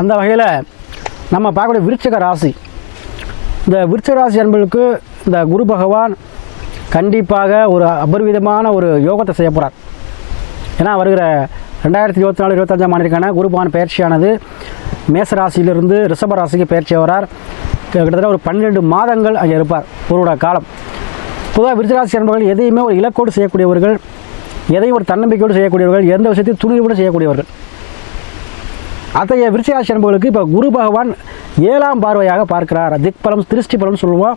அந்த வகையில் நம்ம பார்க்கக்கூடிய விருச்சக ராசி. இந்த விருச்சக ராசி அன்பர்களுக்கு இந்த குரு பகவான் கண்டிப்பாக ஒரு அபரிவிதமான ஒரு யோகத்தை செய்ய போகிறார் ஏன்னா வருகிற ரெண்டாயிரத்தி இருபத்தி நாலு இருபத்தஞ்சாம் ஆண்டிற்கான குரு பகவான் பயிற்சியானது மேச ராசியிலிருந்து ரிஷப ராசிக்கு பயிற்சி வரார் கிட்டத்தட்ட ஒரு பன்னிரெண்டு மாதங்கள் அங்கே இருப்பார் ஒருவரோட காலம். பொதுவாக விருச்சராசி அன்பர்கள் எதையுமே ஒரு இலக்கோடு செய்யக்கூடியவர்கள் எதையும் ஒரு தன்னம்பிக்கையோடு செய்யக்கூடியவர்கள் எந்த விஷயத்தையும் துணிவோடு செய்யக்கூடியவர்கள். அத்தகைய விருச்சிகாசி அன்பர்களுக்கு இப்போ குரு பகவான் ஏழாம் பார்வையாக பார்க்கிறார். திக்பலம் திருஷ்டி பலம்னு சொல்லுவோம்.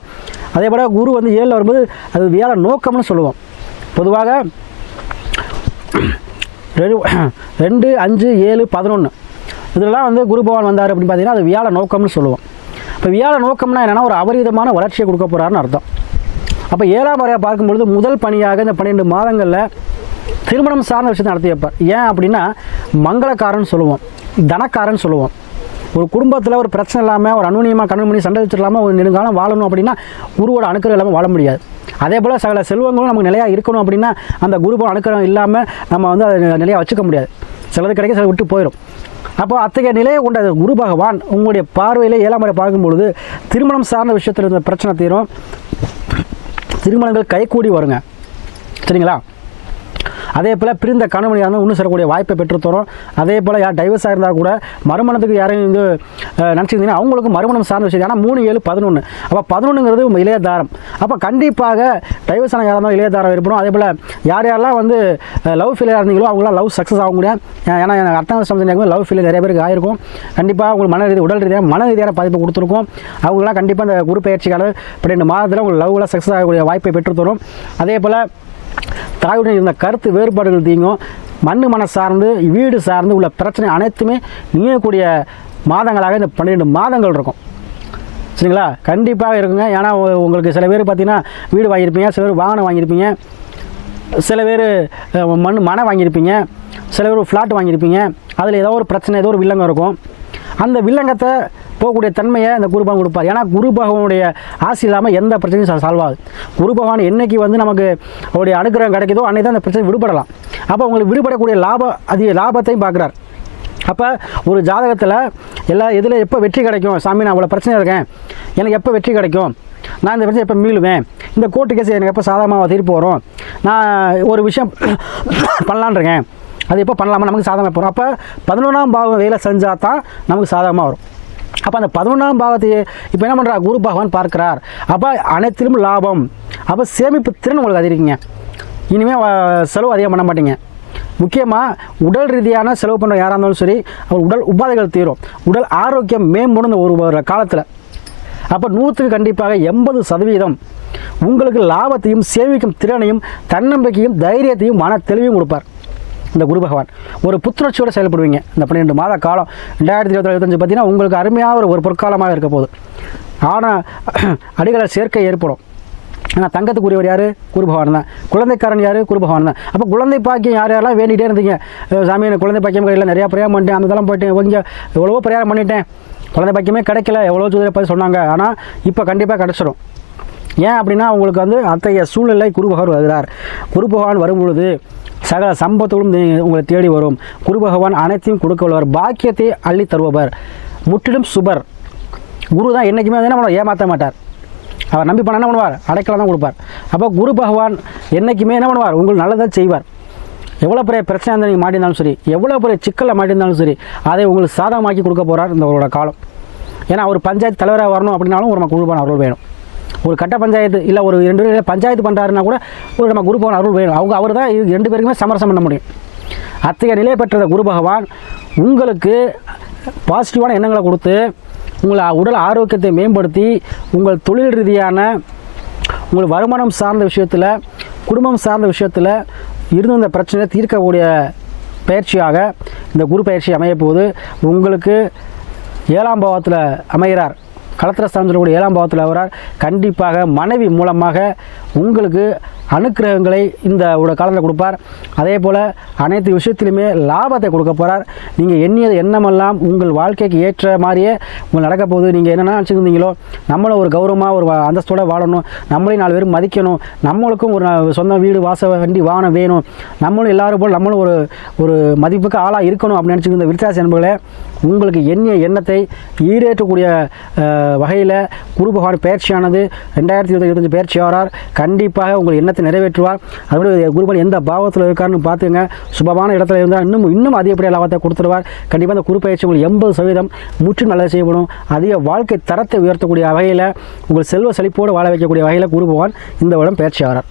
அதே போல் குரு வந்து ஏழில் வரும்போது அது வியாழ நோக்கம்னு சொல்லுவோம். பொதுவாக ரெண்டு ரெண்டு அஞ்சு ஏழு பதினொன்று இதெல்லாம் வந்து குரு பகவான் வந்தார் அப்படின்னு பார்த்தீங்கன்னா அது வியாழ நோக்கம்னு சொல்லுவோம். இப்போ வியாழ நோக்கம்னா என்னென்னா ஒரு அபரிதமான வளர்ச்சியை கொடுக்க போகிறாருன்னு அர்த்தம். அப்போ ஏழாம் வரையாக பார்க்கும்பொழுது முதல் பணியாக இந்த பன்னிரெண்டு மாதங்களில் திருமணம் சார்ந்த விஷயத்தை நடத்தி வைப்பார் ஏன் அப்படின்னா மங்களக்காரன் சொல்லுவோம். தனக்காரன் சொல்லுவோம். ஒரு குடும்பத்தில் ஒரு பிரச்சனை இல்லாமல் ஒரு அனுமனியமாக கண்ணு பண்ணி சண்டை வச்சிடலாமல் ஒரு நெடுங்காலம் வாழணும் அப்படின்னா குருவோட அணுக்கரம் இல்லாமல் வாழ முடியாது. அதே போல் சகல செல்வங்களும் நமக்கு நிலையாக இருக்கணும் அப்படின்னா அந்த குருவோட அணுக்கிறம் இல்லாமல் நம்ம வந்து அதை நிலையாக வச்சுக்க முடியாது. சிலது கிடைக்க சில விட்டு போயிடும் அப்போ அத்தகைய நிலையை கொண்ட குரு பகவான் உங்களுடைய பார்வையிலே ஏழாம் முறை பார்க்கும்பொழுது திருமணம் சார்ந்த விஷயத்தில் இருந்த பிரச்சனை தீரும். திருமணங்கள் கைகூடி வருங்க. சரிங்களா? அதே போல் பிரிந்த கணவனியாக இருந்தால் இன்னும் சேரக்கூடிய வாய்ப்பை பெற்றுத்தரோம். அதே போல் யார் டைவர்ஸாக இருந்தால் கூட மறுமணத்துக்கு யாரையும் வந்து நினச்சிருந்தீங்கன்னா அவங்களுக்கு மறுமணம் சார்ந்த விஷயம். ஆனால் மூணு ஏழு பதினொன்று அப்போ பதினொன்றுங்கிறது இளைய தாரம். அப்போ கண்டிப்பாக டைவர்ஸ் ஆன யாராக இளைய தாரம் ஏற்படும். அதே போல் யார் யாரெல்லாம் வந்து லவ் ஃபீலியாக இருந்தீங்களோ அவங்களாம் லவ் சக்ஸஸ் ஆக முடியும் ஏன்னா எனக்கு அர்த்தம் சம்பந்தம் லவ் ஃபீல் நிறைய பேருக்கு ஆயிருக்கும். கண்டிப்பாக உங்களுக்கு மன ரீதி உடல் ரீதியாக மன ரீதியான பாதிப்பு கொடுத்துருக்கும். அவங்களாம் கண்டிப்பாக அந்த குரு பயிற்சிக்கால பன்னெண்டு மாதத்தில் உங்களுக்கு லவ்வில் சக்ஸஸ் ஆகக்கூடிய வாய்ப்பை பெற்றுத்தரும். அதே போல் தாயுடன் இருந்த கருத்து வேறுபாடுகள் தீங்கும். மண்ணு மன சார்ந்து வீடு சார்ந்து உள்ள பிரச்சனை அனைத்துமே நீங்கக்கூடிய மாதங்களாக இந்த பன்னிரெண்டு மாதங்கள் இருக்கும். சரிங்களா? கண்டிப்பாக இருக்குங்க. ஏன்னா உங்களுக்கு சில பேர் பார்த்தீங்கன்னா வீடு வாங்கியிருப்பீங்க சில பேர் வாகனம் வாங்கியிருப்பீங்க சில பேர் மண் மனை வாங்கியிருப்பீங்க சில பேர் ஃப்ளாட் வாங்கியிருப்பீங்க அதில் ஏதோ ஒரு பிரச்சனை ஏதோ ஒரு வில்லங்கம் இருக்கும். அந்த வில்லங்கத்தை போகக்கூடிய தன்மையை அந்த குரு பகவான் கொடுப்பார். ஏன்னா குரு பகவானுடைய ஆசை இல்லாமல் எந்த பிரச்சனையும் சால்வ் ஆகுது குரு பகவான் என்றைக்கு வந்து நமக்கு அவருடைய அனுகிரகம் கிடைக்குதோ அன்னைக்கு தான் அந்த பிரச்சனை விடுபடலாம். அப்போ உங்களுக்கு விடுபடக்கூடிய லாபம் அதிக லாபத்தையும் பார்க்குறார். அப்போ ஒரு ஜாதகத்தில் எல்லா இதில் எப்போ வெற்றி கிடைக்கும்? சாமி நான் அவ்வளோ பிரச்சனை இருக்கேன். எனக்கு எப்போ வெற்றி கிடைக்கும்? நான் இந்த பிரச்சனை எப்போ மீளுவேன்? இந்த கோர்ட்டு கேஸ் எனக்கு எப்போ சாதகமாக தீர்ப்பு வரும்? நான் ஒரு விஷயம் பண்ணலான்ருக்கேன் அது எப்போ பண்ணலாமா? நமக்கு சாதகமாக போகிறோம் அப்போ பதினொன்றாம் பாவம் வேலை செஞ்சால் தான் நமக்கு சாதகமாக வரும். அப்போ அந்த பதினொன்றாம் பாகத்தை இப்போ என்ன பண்ணுறா குரு பகவான் பார்க்கிறார். அப்போ அனைத்திலும் லாபம். அப்போ சேமிப்பு திறன் உங்களுக்கு அதிகரிக்குங்க. இனிமேல் செலவு அதிகம் பண்ண மாட்டீங்க. முக்கியமாக உடல் ரீதியான செலவு பண்ணுற யாராக இருந்தாலும் சரி அவர் உடல் உபாதைகள் தீரும். உடல் ஆரோக்கியம் மேம்படும் இந்த ஒரு ஒரு காலத்தில். அப்போ நூற்றுக்கு கண்டிப்பாக எண்பது சதவீதம். உங்களுக்கு லாபத்தையும் சேமிக்கும் திறனையும் தன்னம்பிக்கையும் தைரியத்தையும் மன தெளிவையும் கொடுப்பார். இந்த குரு பகவான். ஒரு புத்துணர்ச்சியோடு செயல்படுவீங்க. இந்த பன்னிரெண்டு மாத காலம் ரெண்டாயிரத்தி இருபத்தி இருபத்தஞ்சு பார்த்தீங்கன்னா உங்களுக்கு அருமையாக ஒரு ஒரு பொற்காலமாக இருக்க போகுது. ஆனால் அடிகளை சேர்க்கை ஏற்படும். ஆனால் தங்கத்துக்குரியவர் யார்? குரு பகவான் தான். குழந்தைக்காரன் யார்? குரு பகவான் தான். அப்போ குழந்தை பாக்கியம் யார் யாரெல்லாம் வேண்டிகிட்டே இருந்தீங்க? சாமி எனக்கு குழந்தை பாக்கியம் கிடைக்கல நிறையா பிரயாணம் பண்ணிட்டேன் அந்த இதெல்லாம் போயிட்டேன் கொஞ்சம் எவ்வளவோ பிரயாணம் பண்ணிட்டேன். குழந்தை பாக்கியமே கிடைக்கல எவ்வளோ ஜோதிட பற்றி சொன்னாங்க. ஆனால் இப்போ கண்டிப்பாக கிடச்சிடும் ஏன் அப்படின்னா உங்களுக்கு வந்து அத்தகைய சூழ்நிலை குரு பகவான் வருகிறார். குரு பகவான் வரும்பொழுது சகல சம்பத்துகளும் உங்களை தேடி வரும். குரு பகவான் அனைத்தையும் கொடுக்க உள்ளவர் பாக்கியத்தை அள்ளி தருபவர். முற்றிலும் சுபர். குரு தான் என்றைக்குமே வந்து என்ன பண்ணுவார்? ஏமாற்ற மாட்டார். அவர் நம்பி பண்ண என்ன பண்ணுவார்? அடைக்கலாம் தான் கொடுப்பார். அப்போ குரு பகவான் என்றைக்குமே என்ன பண்ணுவார்? உங்களுக்கு நல்லதாக செய்வார். எவ்வளோ பெரிய பிரச்சனை இருந்தால் நீங்கள் மாட்டியிருந்தாலும் சரி எவ்வளோ பெரிய சிக்கலில் மாட்டியிருந்தாலும் சரி அதை உங்களுக்கு சாதகமாக்கி கொடுக்க போகிறார் இந்த அவரோட காலம். ஏன்னா அவர் பஞ்சாயத்து தலைவராக வரணும் அப்படின்னாலும் ஒரு குழுவான குருபான அருள் வேணும். ஒரு கட்ட பஞ்சாயத்து இல்லை ஒரு ரெண்டு பேர் பஞ்சாயத்து பண்ணுறாருன்னா கூட ஒரு நம்ம குருபவன் அருள் வேணும். அவங்க அவர் தான் ரெண்டு பேருக்குமே சமரசம் பண்ண முடியும். அத்தகைய நிலை பெற்ற குரு பகவான் உங்களுக்கு பாசிட்டிவான எண்ணங்களை கொடுத்து உங்களை உடல் ஆரோக்கியத்தை மேம்படுத்தி உங்கள் தொழில் ரீதியான உங்கள் வருமானம் சார்ந்த விஷயத்தில் குடும்பம் சார்ந்த விஷயத்தில் இருந்து இந்த பிரச்சனையை தீர்க்கக்கூடிய பயிற்சியாக இந்த குரு பயிற்சி அமையப்போது உங்களுக்கு ஏழாம் பாவத்தில் அமைகிறார் களத்திரஸ்தானம் சொல்லக்கூடிய ஏழாம் பாவத்தில் வரார் கண்டிப்பாக மனைவி மூலமாக உங்களுக்கு அனுக்கிரகங்களை இந்த ஒரு காலத்தில் கொடுப்பார். அதே போல் அனைத்து விஷயத்திலுமே லாபத்தை கொடுக்க போகிறார் நீங்கள் எண்ணியது எண்ணமெல்லாம் உங்கள் வாழ்க்கைக்கு ஏற்ற மாதிரியே உங்கள் நடக்க போகுது. நீங்கள் என்னென்ன நினச்சிருந்தீங்களோ நம்மளும் ஒரு கௌரவமாக ஒரு அந்தஸ்தோடு வாழணும். நம்மளையும் நாலு பேர் மதிக்கணும். நம்மளுக்கும் ஒரு சொந்த வீடு வாச வண்டி வாகனம் வேணும். நம்மளும் எல்லாரும் போல் நம்மளும் ஒரு ஒரு மதிப்புக்கு ஆளாக இருக்கணும் அப்படின்னு நினச்சிருந்த விருத்தாசி என்பர்களே உங்களுக்கு எண்ணிய எண்ணத்தை ஈடேற்றக்கூடிய வகையில் குரு பகவான் பயிற்சியானது ரெண்டாயிரத்தி இருபத்தி இருபத்தஞ்சு பயிற்சி ஆகிறார் கண்டிப்பாக உங்கள் எண்ணத்தை நிறைவேற்றுவார். அதோட குருபன் எந்த பாவத்தில் இருக்காருன்னு பார்த்துங்க. சுபமான இடத்துல இருந்தால் இன்னும் இன்னும் அதிகப்படியாக லாபத்தை கொடுத்துருவார் கண்டிப்பாக அந்த குரு பயிற்சி உங்களுக்கு எண்பது சதவீதம் முற்று நல்லது செய்யப்படும். அதிக வாழ்க்கை தரத்தை உயர்த்தக்கூடிய வகையில் உங்கள் செல்வ செழிப்போடு வாழ வைக்கக்கூடிய வகையில் குரு பகவான் இந்த இடம் பயிற்சி ஆகிறார்